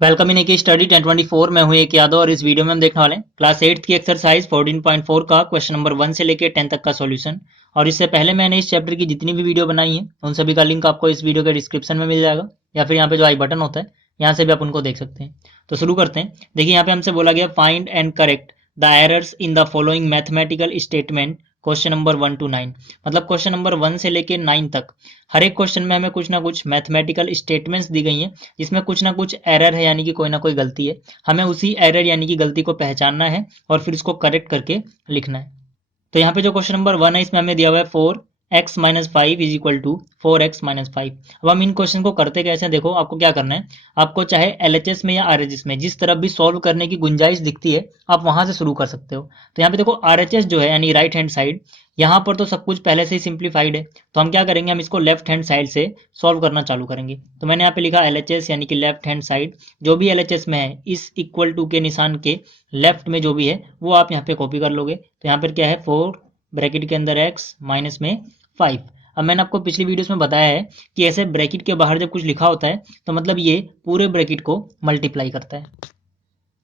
Welcome in की study 1024 में हूं एक यादव और इस वीडियो में हम देखने वाले हैं क्लास 8 की एक्सरसाइज 14.4 का क्वेश्चन नंबर 1 से लेकर 10 तक का सॉल्यूशन। और इससे पहले मैंने इस चैप्टर की जितनी भी वीडियो बनाई है उन सभी का लिंक आपको इस वीडियो के डिस्क्रिप्शन में मिल जाएगा या फिर यहाँ पे जो आई बटन होता है यहाँ से भी आप उनको देख सकते हैं। तो शुरू करते हैं। देखिए यहाँ पे हमसे बोला गया find and correct the errors in the following mathematical statement question number 1 to 9। मतलब क्वेश्चन नंबर 1 से लेकर 9 तक हर एक क्वेश्चन में हमें कुछ ना कुछ मैथमेटिकल स्टेटमेंट्स दी गई हैं जिसमें कुछ ना कुछ एरर है यानी कि कोई ना कोई गलती है। हमें उसी एरर यानी कि गलती को पहचानना है और फिर इसको करेक्ट करके लिखना है। तो यहाँ पे जो क्वेश्चन नंबर 1 है इसमें हमें दिया हुआ है 4x-5 is equal to 4x-5। अब हम इन क्वेश्चन को करते कैसे हैं, देखो आपको क्या करना है। आपको चाहे एलएचएस में या आरएचएस में जिस तरफ भी सॉल्व करने की गुंजाइश दिखती है आप वहां से शुरू कर सकते हो। तो यहाँ पे देखो आरएचएस जो है यानी राइट हैंड साइड, यहाँ पर तो सब कुछ पहले से ही सिंप्लीफाइड है। तो हम क्या करेंगे, हम इसको लेफ्ट हैंड साइड से सॉल्व करना चालू करेंगे। तो मैंने यहाँ पे लिखा एलएचएस यानी कि लेफ्ट हैंड साइड, जो भी एलएचएस में है इस इक्वल टू के निशान के लेफ्ट में जो भी है वो आप यहाँ पे कॉपी कर लोगे। तो यहाँ पर क्या है 4 ब्रैकेट के अंदर x माइनस में 5। अब मैंने आपको पिछली वीडियोस में बताया है कि ऐसे ब्रैकेट के बाहर जब कुछ लिखा होता है तो मतलब ये पूरे ब्रैकेट को मल्टीप्लाई करता है।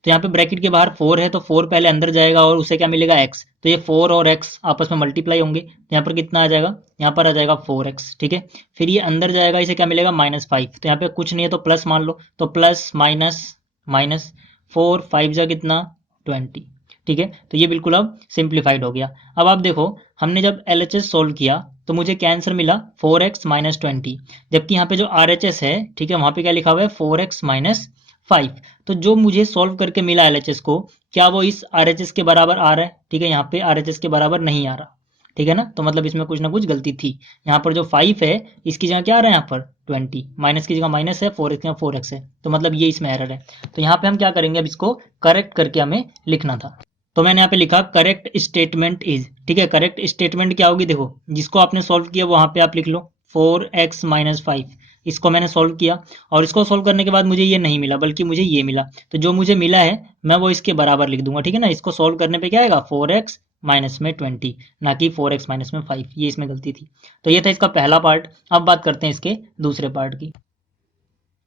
तो यहाँ पे ब्रैकेट के बाहर 4 है तो 4 पहले अंदर जाएगा और उसे क्या मिलेगा x। तो ये 4 और x आपस में मल्टीप्लाई होंगे तो यहाँ पर कितना आ जाएगा, यहाँ पर आ जाएगा 4x। ठीक है, फिर ये अंदर जाएगा, इसे क्या मिलेगा -5। तो यहाँ पे कुछ नहीं है तो प्लस मान लो, तो प्लस माइनस माइनस 4 5 जा कितना 20। ठीक है, तो ये बिल्कुल अब सिंप्लीफाइड हो गया। अब आप देखो हमने जब LHS सोल्व किया तो मुझे क्या आंसर मिला 4x-20, जबकि यहाँ पे जो RHS है ठीक है वहाँ पे क्या लिखा हुआ है 4x-5। तो जो मुझे सॉल्व करके मिला LHS को, क्या वो इस RHS के बराबर आ रहा है? ठीक है, यहाँ पे RHS के बराबर नहीं आ रहा। ठीक है ना, तो मतलब इसमें कुछ ना कुछ गलती थी। यहाँ पर जो 5 है इसकी जगह क्या आ रहा है, यहाँ पर 20, माइनस की जगह माइनस है, 4x की जगह 4x है, तो मतलब ये इसमें एरर है। तो यहाँ पे हम क्या करेंगे, अब इसको करेक्ट करके हमें लिखना था। तो मैंने यहाँ पे लिखा करेक्ट स्टेटमेंट इज। ठीक है, करेक्ट स्टेटमेंट क्या होगी, देखो जिसको आपने सॉल्व किया वहां पे आप लिख लो 4x-5। इसको मैंने सॉल्व किया और इसको सॉल्व करने के बाद मुझे ये नहीं मिला बल्कि मुझे ये मिला। तो जो मुझे मिला है मैं वो इसके बराबर लिख दूंगा। ठीक है ना, इसको सॉल्व करने पे क्या आएगा 4x-20, ना कि 4x-5। ये इसमें गलती थी। तो ये था इसका पहला पार्ट। अब बात करते हैं इसके दूसरे पार्ट की।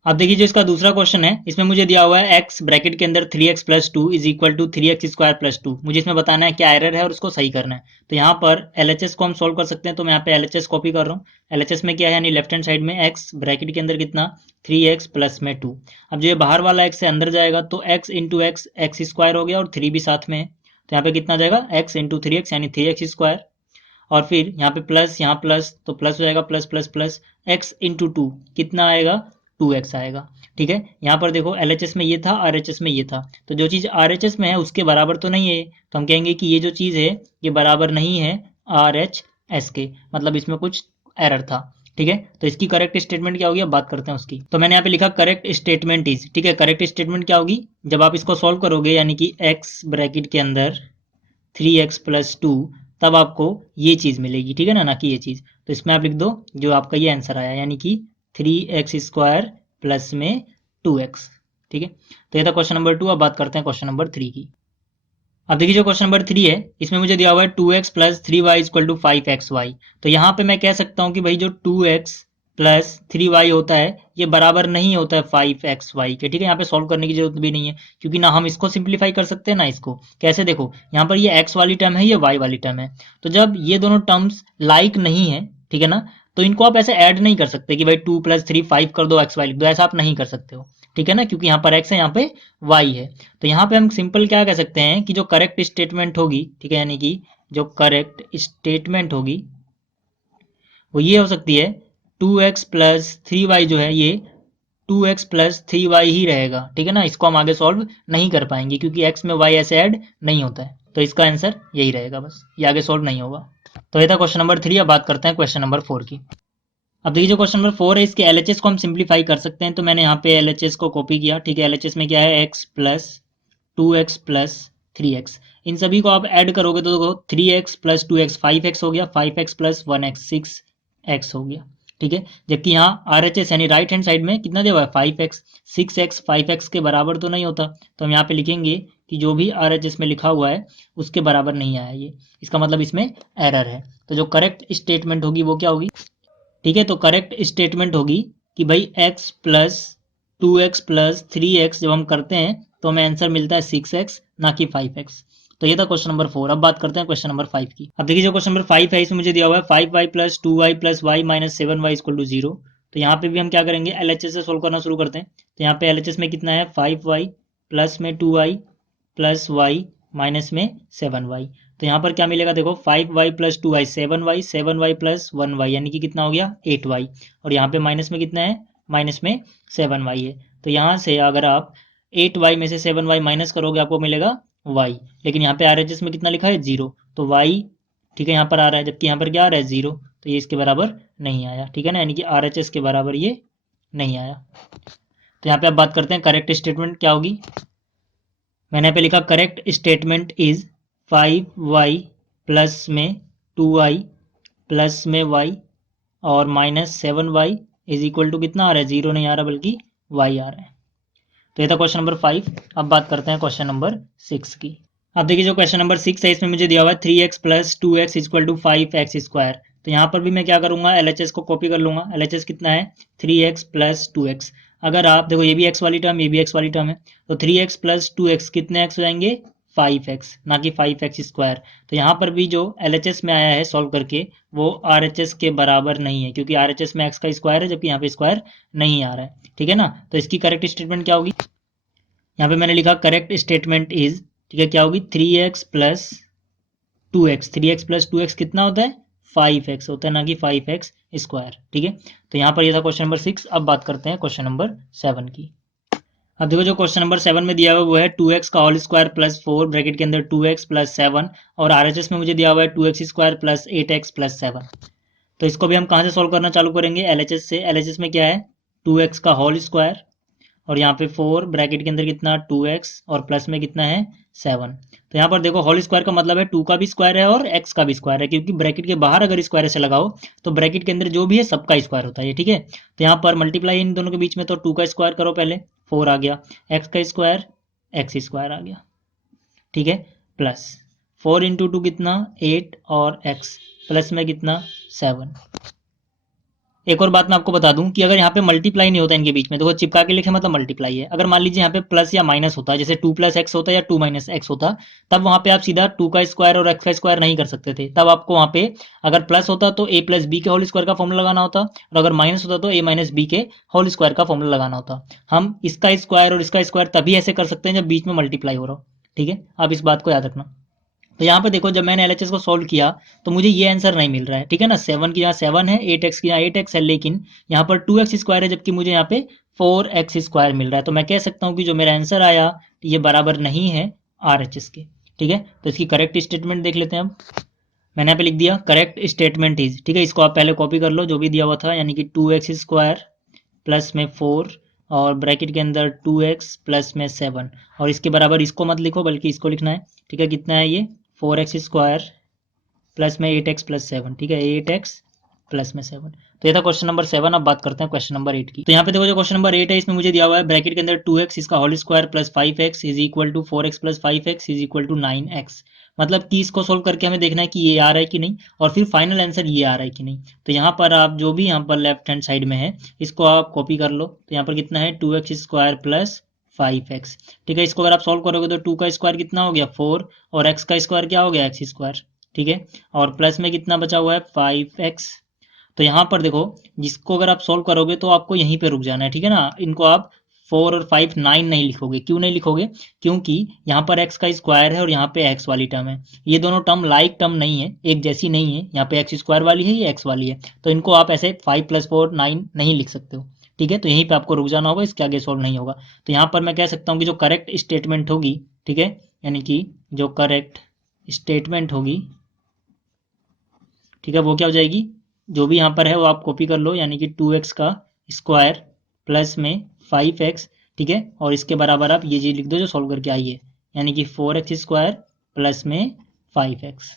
अब देखिए जो इसका दूसरा क्वेश्चन है इसमें मुझे दिया हुआ है x ब्रैकेट के अंदर 3x+2 is equal to 3x² + 2। मुझे इसमें बताना है क्या एरर है और उसको सही करना है। तो यहाँ पर LHS को हम सोल्व कर सकते हैं, तो मैं यहाँ पे LHS कॉपी कर रहा हूँ। LHS में क्या है यानी लेफ्ट हैंड साइड में x ब्रैकेट के अंदर कितना 3x प्लस में 2। अब जो ये बाहर वाला x है अंदर जाएगा तो x इंटू एक्स x² हो गया और 3 भी साथ में है। तो यहाँ पे कितना जाएगा x इंटू 3x यानी 3x²। और फिर यहाँ पे प्लस, यहाँ प्लस तो प्लस हो जाएगा, plus plus plus x into 2 कितना आएगा 2x आएगा। ठीक है, यहाँ पर देखो LHS में ये था, RHS में ये था, तो जो चीज़ RHS में है उसके बराबर तो नहीं है, तो हम कहेंगे कि ये जो चीज़ है ये बराबर नहीं है RHS के, मतलब इसमें कुछ एरर था। ठीक है, तो इसकी करेक्ट स्टेटमेंट क्या होगी, अब बात करते हैं उसकी। तो मैंने यहाँ पे लिखा करेक्ट स्टेटमेंट इज। ठीक है, करेक्ट स्टेटमेंट क्या होगी, जब आप इसको सॉल्व करोगे यानी कि x ब्रैकेट के अंदर 3x+2 तब आपको ये चीज़ मिलेगी। ठीक है ना, ना कि ये चीज़। तो इसमें आप लिख दो जो आपका ये आंसर आया यानी कि 3x² प्लस में 2x। ठीक है, तो ये था क्वेश्चन नंबर 2। अब बात करते हैं क्वेश्चन नंबर 3 की। अब देखिए जो क्वेश्चन नंबर 3 है इसमें मुझे दिया हुआ है 2x plus 3y equal to 5xy। तो यहाँ पे मैं कह सकता हूँ कि भाई जो 2x प्लस 3y होता है ये बराबर नहीं होता है 5xy के। ठीक है, यहाँ पे सॉल्व करने की जरूरत भी नहीं है क्योंकि ना हम इसको सिंप्लीफाई कर सकते हैं ना इसको। कैसे, देखो यहाँ पर ये x वाली टर्म है, ये y वाली टर्म है, तो जब ये दोनों टर्म्स लाइक नहीं है ठीक है ना, तो इनको आप ऐसे ऐड नहीं कर सकते कि भाई 2 + 3 5 कर दो xy लिख दो, ऐसा आप नहीं कर सकते हो। ठीक है ना, क्योंकि यहाँ पर x है यहाँ पे y है। तो यहाँ पे हम सिंपल क्या कह सकते हैं कि जो करेक्ट स्टेटमेंट होगी, ठीक है, यानी कि जो करेक्ट स्टेटमेंट होगी वो ये हो सकती है 2x प्लस 3y जो है ये 2x प्लस 3y ही रहेगा। ठीक है ना, इसको हम आगे सॉल्व नहीं कर पाएंगे क्योंकि x में y ऐसे ऐड नहीं होता है, तो इसका आंसर यही रहेगा, बस ये आगे सॉल्व नहीं होगा। तो ये था क्वेश्चन नंबर 3। अब बात करते हैं क्वेश्चन नंबर 4 की। अब देखिए जो क्वेश्चन नंबर 4 है इसके LHS को हम सिंप्लीफाई कर सकते हैं, तो मैंने यहाँ पे LHS को कॉपी किया। ठीक है, LHS में क्या है x plus 2x plus 3x, इन सभी को आप ऐड करोगे तो देखो 3x प्लस 2x 5x हो गया, 5x प्लस 1x 6x हो गया। ठीक है, जबकि यहाँ RHS यानी राइट हैंड साइड में कितना दिया हुआ है 5x, 6x 5x के बराबर तो नहीं होता, तो हम यहाँ पे लिखेंगे कि जो भी RHS में लिखा हुआ है उसके बराबर नहीं आया ये, इसका मतलब इसमें एरर है। तो जो करेक्ट स्टेटमेंट होगी वो क्या होगी, ठीक है, तो करेक्ट स्टेटमेंट होगी कि भाई x plus 2x plus 3x जब हम करते हैं तो हमें आंसर मिलता है 6x ना कि 5x। तो ये था क्वेश्चन नंबर 4। अब बात करते हैं क्वेश्चन नंबर 5 की। अब देखिए जो क्वेश्चन नंबर 5 है इसमें मुझे दिया हुआ है 5y plus 2y plus y minus 7y equal to 0। तो यहाँ पे भी हम क्या करेंगे, LHS से सोल्व करना शुरू करते हैं। तो यहाँ पे LHS में कितना है 5y प्लस में 2y प्लस y माइनस में 7y। तो यहाँ पर क्या मिलेगा देखो 5y plus 2y 7y 7y plus 1y यानी कि कितना हो गया 8y। और यहाँ पे माइनस में कितना है, माइनस में 7y है। तो यहाँ से अगर आप 8y में से 7y माइनस करोगे आपको मिलेगा y। लेकिन यहाँ पे RHS में कितना लिखा है 0, तो y ठीक है यहाँ पर आ रहा है, जबकि यहाँ पर क्या आ रहा है 0, तो ये इसके बराबर नहीं आया। ठीक है ना, यानी कि RHS के बराबर ये नहीं आया। तो यहाँ पे आप बात करते हैं करेक्ट स्टेटमेंट क्या होगी। मैंने यहाँ पे लिखा correct statement is 5y plus में 2y प्लस में y और minus 7y is equal to कितना आ रहा है, 0 नहीं आ रहा बल्कि y आ रहा है। तो ये था क्वेश्चन नंबर 5। अब बात करते हैं क्वेश्चन नंबर 6 की। अब देखिए जो क्वेश्चन नंबर 6 है इसमें मुझे दिया हुआ है 3x plus 2x equal to 5x square. तो यहाँ पर भी मैं क्या करूंगा, LHS को कॉपी कर लूंगा। LHS कितना है 3x प्लस 2x। अगर आप देखो ये भी x वाली टर्म ये भी x वाली टर्म है, तो 3x प्लस 2x कितने x हो जाएंगे 5x ना कि 5x स्क्वायर। तो यहाँ पर भी जो LHS में आया है सॉल्व करके वो RHS के बराबर नहीं है, क्योंकि RHS में x का स्क्वायर है जबकि यहाँ पे स्क्वायर नहीं आ रहा है। ठीक है ना, तो इसकी करेक्ट स्टेटमेंट क्या होगी, यहाँ पे मैंने लिखा करेक्ट स्टेटमेंट इज, ठीक है क्या होगी 3x plus 2x। 3x plus 2x कितना होता है 5x होता है ना कि 5x स्क्वायर। ठीक है, तो यहाँ पर ये था क्वेश्चन नंबर 6। अब बात करते हैं क्वेश्चन नंबर 7 की। अब देखो जो क्वेश्चन नंबर 7 में दिया हुआ वो है 2x का होल स्क्वायर प्लस 4 ब्रैकेट के अंदर 2x प्लस 7 और RHS में मुझे दिया हुआ है 2x square plus 8x plus 7। तो इसको भी हम कहाँ से सॉल्व करना चालू करेंगे, LHS से। LHS में क्या है 2x का होल स्क्वायर और यहाँ पे 4 ब्रैकेट के अंदर कितना 2x और प्लस में कितना है 7। तो यहाँ पर देखो होल स्क्वायर का मतलब है 2 का भी स्क्वायर है और x का भी स्क्वायर है, क्योंकि ब्रैकेट के बाहर अगर स्क्वायर ऐसे लगाओ तो ब्रैकेट के अंदर जो भी है सबका स्क्वायर होता है। ठीक है, तो यहाँ पर मल्टीप्लाई इन दोनों के बीच में, तो 2 का स्क्वायर करो पहले 4 आ गया, x का स्क्वायर x स्क्वायर आ गया। ठीक है, प्लस 4 इंटू 2 कितना 8 और x प्लस में कितना 7। एक और बात मैं आपको बता दूं कि अगर यहाँ पे मल्टीप्लाई नहीं होता इनके बीच में, देखो चिपका के लिखे मतलब मल्टीप्लाई है। अगर मान लीजिए यहाँ पे प्लस या माइनस होता, जैसे 2 प्लस एक्स होता या 2 माइनस एक्स होता, तब वहां पे आप सीधा 2 का स्क्वायर और x का स्क्वायर नहीं कर सकते थे। तब आपको वहां पे अगर प्लस होता तो a प्लस बी के होल स्क्वायर का फॉर्मूला लगाना होता, और अगर माइनस होता तो a माइनस बी के होल स्क्वायर का फॉर्मूला लगाना होता। हम इसका स्क्वायर और इसका स्क्वायर तभी ऐसे कर सकते हैं जब बीच में मल्टीप्लाई हो रहा हो। ठीक है, आप इस बात को याद रखना। तो यहाँ पे देखो जब मैंने LHS को सॉल्व किया तो मुझे ये आंसर नहीं मिल रहा है। ठीक है ना, 7 की यहाँ 7 है, 8x की यहाँ 8x है, लेकिन यहाँ पर 2x स्क्वायर है जबकि मुझे यहाँ पे 4x स्क्वायर मिल रहा है। तो मैं कह सकता हूँ कि जो मेरा आंसर आया ये बराबर नहीं है RHS के। ठीक है, तो इसकी करेक्ट स्टेटमेंट देख लेते हैं। अब मैंने यहाँ पे लिख दिया करेक्ट स्टेटमेंट इज, ठीक है इसको आप पहले कॉपी कर लो जो भी दिया हुआ था, यानी कि 2x स्क्वायर प्लस में 4 और ब्रैकेट के अंदर 2x प्लस में 7, और इसके बराबर इसको मत लिखो बल्कि इसको लिखना है। ठीक है, कितना है ये 4x स्क्वायर प्लस में 8x प्लस 7। ठीक है, 8x प्लस में 7। तो ये था क्वेश्चन नंबर 7। अब बात करते हैं क्वेश्चन नंबर 8 की। तो यहाँ पे देखो जो क्वेश्चन नंबर 8 है इसमें मुझे दिया हुआ है ब्रैकेट के अंदर 2x इसका whole square plus 5x is equal to 4x plus 5x is equal to 9x। मतलब कि इसको सोल्व करके हमें देखना है कि ये आ रहा है कि नहीं, और फिर फाइनल आंसर ये आ रहा है कि नहीं। तो यहाँ पर आप जो भी यहाँ पर लेफ्ट हैंड साइड में है इसको आप कॉपी कर लो। तो यहाँ पर कितना है 2x स्क्वायर प्लस 5x। ठीक है, इसको अगर आप सॉल्व करोगे तो 2 का स्क्वायर कितना हो गया 4 और x का स्क्वायर क्या हो गया x स्क्वायर। ठीक है, और प्लस में कितना बचा हुआ है 5x। तो यहाँ पर देखो जिसको अगर आप सॉल्व करोगे तो आपको यहीं पे रुक जाना है। ठीक है ना, इनको आप 4 और 5 9 नहीं लिखोगे। क्यों नहीं लिखोगे, क्योंकि यहाँ पर x का स्क्वायर है और यहाँ पे x वाली टर्म है। ये दोनों टर्म लाइक टर्म नहीं है, एक जैसी नहीं है। यहाँ पे x स्क्वायर वाली है ये x वाली है, तो इनको आप ऐसे 5 प्लस 4 9 नहीं लिख सकते हो। ठीक है, तो यहीं पे आपको रुक जाना होगा, इसके आगे सॉल्व नहीं होगा। तो यहाँ पर मैं कह सकता हूँ कि जो करेक्ट स्टेटमेंट होगी, ठीक है, यानी कि जो करेक्ट स्टेटमेंट होगी, ठीक है, वो क्या हो जाएगी, जो भी यहाँ पर है वो आप कॉपी कर लो, यानी कि 2x का स्क्वायर प्लस में 5x। ठीक है, और इसके बराबर आप ये चीज लिख दो जो सॉल्व करके आई है, यानी कि 4x स्क्वायर प्लस में 5x।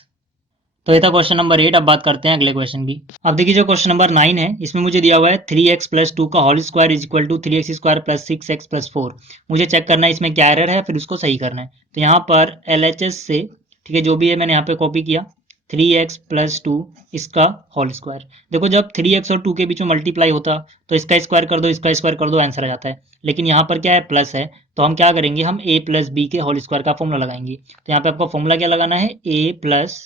तो ये था क्वेश्चन नंबर 8। अब बात करते हैं अगले क्वेश्चन की। अब देखिए जो क्वेश्चन नंबर 9 है इसमें मुझे दिया हुआ है 3x प्लस 2 का whole square is equal to 3x square plus 6x plus 4। मुझे चेक करना है इसमें क्या एरर है, फिर उसको सही करना है। तो यहाँ पर LHS से, ठीक है, जो भी है मैंने यहाँ पे कॉपी किया, 3x प्लस 2 इसका होल स्क्वायर। देखो जब 3x और 2 के बीच में मल्टीप्लाई होता तो इसका स्क्वायर कर दो, इसका स्क्वायर कर दो, आंसर आ जाता है। लेकिन यहाँ पर क्या है, प्लस है, तो हम क्या करेंगे, हम a प्लस बी के होल स्क्वायर का फॉर्मूला लगाएंगे। तो यहाँ पे आपको फॉर्मूला क्या लगाना है, a प्लस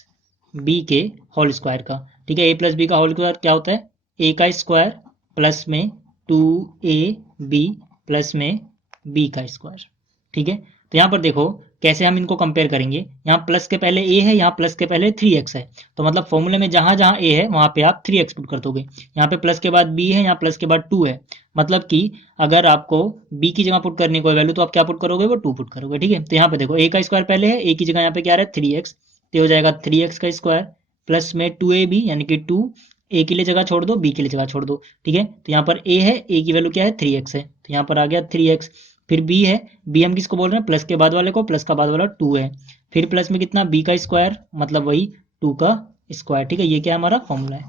बी के होल स्क्वायर का। ठीक है, a प्लस बी का होल स्क्वायर क्या होता है, a का स्क्वायर प्लस में 2ab प्लस में b का स्क्वायर। ठीक है, तो यहाँ पर देखो कैसे हम इनको कंपेयर करेंगे। यहाँ प्लस के पहले a है, यहाँ प्लस के पहले 3x है, तो मतलब फॉर्मूले में जहां जहां a है वहां पे आप 3x पुट कर दोगे। यहाँ पे प्लस के बाद b है, यहाँ प्लस के बाद 2 है, मतलब कि अगर आपको b की जगह पुट करनी है कोई वैल्यू तो आप क्या पुट करोगे, वो 2 पुट करोगे। ठीक है, तो यहाँ पे देखो a का स्क्वायर पहले है, a की जगह यहाँ पे क्या है 3x, तो हो जाएगा 3x का स्क्वायर प्लस में 2ab यानी कि 2, a के लिए जगह छोड़ दो, b के लिए जगह छोड़ दो। ठीक है, तो यहाँ पर a है, a की वैल्यू क्या है 3x है, तो यहाँ पर आ गया 3x। फिर b है, b हम किसको बोल रहे हैं, प्लस के बाद वाले को, प्लस का बाद वाला 2 है। फिर प्लस में कितना, b का स्क्वायर मतलब वही 2 का स्क्वायर। ठीक है, ये क्या हमारा फॉर्मूला है।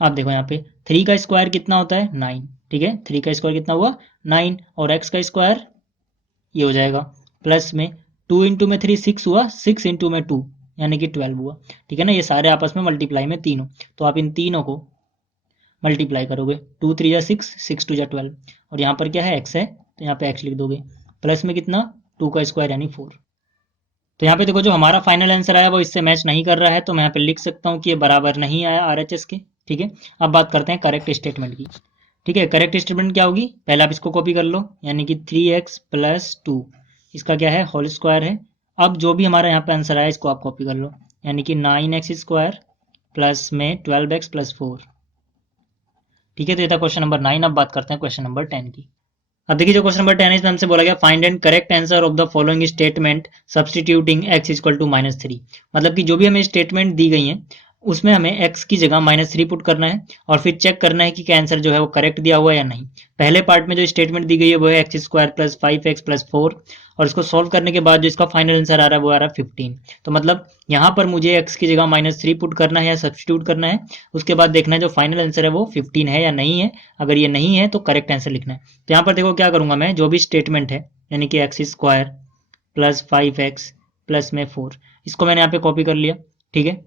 आप देखो यहाँ पे 3 का स्क्वायर कितना होता है 9। ठीक है, 3 का स्क्वायर कितना हुआ 9, और x का स्क्वायर ये हो जाएगा प्लस में 2 इंटू में 3 6 हुआ, 6 इंटू में 2 यानी कि 12 हुआ। ठीक है ना, ये सारे आपस में मल्टीप्लाई में तीनों, तो आप इन तीनों को मल्टीप्लाई करोगे, 2 3 जा 6, 6 2 जा 12, और यहाँ पर क्या है x है, तो यहाँ पे x लिख दोगे, प्लस में कितना 2 का स्क्वायर यानी 4। तो यहाँ पे देखो जो हमारा फाइनल आंसर आया वो इससे मैच नहीं कर रहा है, तो मैं यहाँ पे लिख सकता हूँ कि ये बराबर नहीं आया RHS के। ठीक है, अब बात करते हैं करेक्ट स्टेटमेंट की। ठीक है, करेक्ट स्टेटमेंट क्या होगी, पहले आप इसको कॉपी कर लो, यानी कि 3x प्लस 2 इसका क्या है होल स्क्वायर है। अब जो भी हमारा यहाँ पे आंसर आया इसको आप कॉपी कर लो, यानी कि 9x स्क्वायर प्लस में 12x प्लस 4। ठीक है, तो ये था क्वेश्चन नंबर 9। अब बात करते हैं क्वेश्चन नंबर 10 की। अब देखिए जो क्वेश्चन नंबर 10 है इसमें हमसे बोला गया find and correct answer of the following statement substituting x equal to -3। मतलब कि जो भी हमें स्टेटमेंट दी गई है उसमें हमें x की जगह -3 पुट करना है और फिर चेक करना है कि क्या आंसर जो है वो करेक्ट दिया हुआ है या नहीं। पहले पार्ट में जो स्टेटमेंट दी गई है वो है x square plus 5x plus 4, और इसको सॉल्व करने के बाद जो इसका फाइनल आंसर आ रहा है वो आ रहा है 15। तो मतलब यहाँ पर मुझे x की जगह -3 पुट करना है या सब्सटीट्यूट करना है, उसके बाद देखना है जो फाइनल आंसर है वो 15 है या नहीं है। अगर ये नहीं है तो करेक्ट आंसर लिखना है। तो यहाँ पर देखो क्या करूंगा मैं, जो भी स्टेटमेंट है यानी कि x square plus 5x plus में 4, इसको मैंने यहाँ पे कॉपी कर लिया। ठीक है,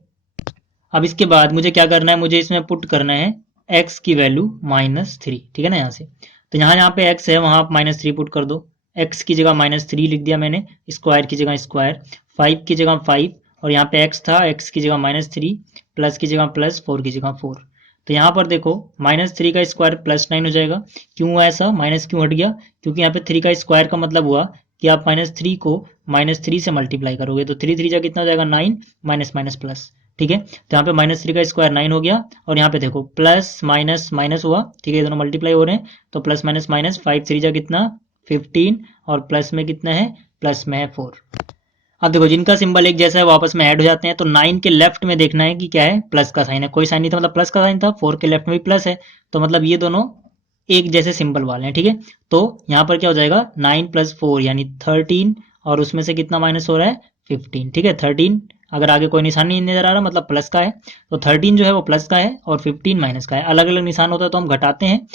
अब इसके बाद मुझे क्या करना है, मुझे इसमें पुट करना है x की वैल्यू -3। ठीक है ना, यहाँ से तो यहाँ पे x है वहाँ आप -3 पुट कर दो, x की जगह -3 लिख दिया मैंने, स्क्वायर की जगह स्क्वायर, 5 की जगह 5, और यहाँ पे x था, x की जगह -3, प्लस की जगह प्लस, 4 की जगह 4। तो यहाँ पर देखो -3 का स्क्वायर +9 हो जाएगा। क्यों हुआ ऐसा, माइनस क्यों हट गया, क्योंकि यहाँ पे 3 का स्क्वायर का मतलब हुआ कि आप -3 को -3 से मल्टीप्लाई करोगे, तो 3 3 जा कितना हो जाएगा 9, माइनस माइनस प्लस। ठीक है, तो यहाँ पे -3 का स्क्वायर 9 हो गया, और यहाँ पे देखो प्लस माइनस माइनस हुआ। ठीक है, दोनों मल्टीप्लाई हो रहे हैं, तो प्लस माइनस माइनस, 5 3 जा कितना 15, और प्लस में कितना है, प्लस में है 4। अब देखो जिनका सिंबल एक जैसा है वो आपस में ऐड हो जाते हैं, तो 9 के लेफ्ट में देखना है कि क्या है, प्लस का साइन है, कोई साइन नहीं था मतलब प्लस का साइन था, 4 के लेफ्ट में भी प्लस है, तो मतलब ये दोनों एक जैसे सिंबल वाले हैं। ठीक है, तो यहाँ पर क्या हो जाएगा 9 + 4 यानी 13, और उसमें से कितना माइनस हो रहा है 15। ठीक है, 13 अगर आगे कोई निशान नहीं नजर आ रहा मतलब प्लस का है, तो 13 जो है वो प्लस का है और 15 माइनस का है। अलग अलग निशान होता है तो हम घटाते हैं,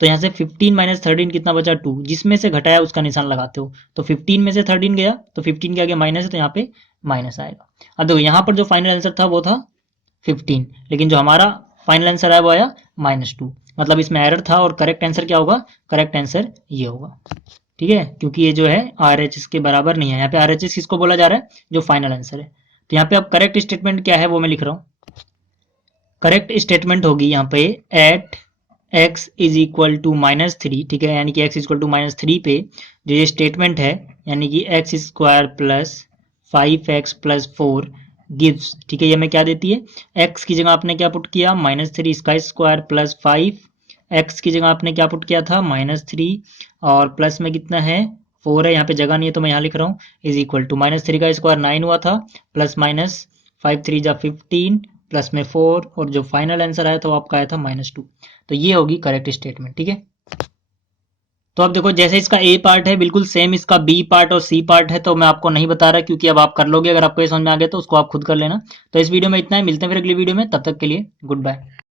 तो यहाँ से 15 - 13 कितना बचा 2, जिसमें से घटाया उसका निशान लगाते हो, तो 15 में से 13 गया तो 15 के आगे माइनस है तो यहाँ पे माइनस आएगा। अब देखो यहाँ पर जो फाइनल आंसर था वो था 15, लेकिन जो हमारा फाइनल आंसर आया वो आया -2, मतलब इसमें एरर था, और करेक्ट आंसर क्या होगा, करेक्ट आंसर ये होगा। ठीक है, क्योंकि ये जो है RHS के बराबर नहीं है। यहाँ पे RHS किसको बोला जा रहा है, जो फाइनल आंसर है। तो यहाँ पे अब करेक्ट स्टेटमेंट क्या है वो मैं लिख रहा हूँ। करेक्ट स्टेटमेंट होगी यहाँ पे at x is equal to -3। ठीक है, यानी कि x इक्वल टू -3 पे जो ये स्टेटमेंट है यानी कि x square plus 5x plus 4 gives. ठीक है, ये हमें क्या देती है, x की जगह आपने क्या पुट किया -3, इसका स्क्वायर प्लस 5, x की जगह आपने क्या पुट किया था -3, और प्लस में कितना है 4 है, यहाँ पे जगह नहीं है तो मैं यहाँ लिख रहा हूँ, इज इक्वल टू -3 का स्क्वायर 9 हुआ था, प्लस माइनस 5 3 जा 15, प्लस में 4, और जो फाइनल आंसर आया था वो आपका आया था -2। तो ये होगी करेक्ट स्टेटमेंट। ठीक है, तो अब देखो जैसे इसका ए पार्ट है बिल्कुल सेम इसका बी पार्ट और सी पार्ट है, तो मैं आपको नहीं बता रहा क्योंकि अब आप कर लोगे, अगर आपको ये समझ में आ गया तो उसको आप खुद कर लेना। तो इस वीडियो में इतना ही, मिलते हैं फिर अगली वीडियो में, तब तक के लिए गुड बाय।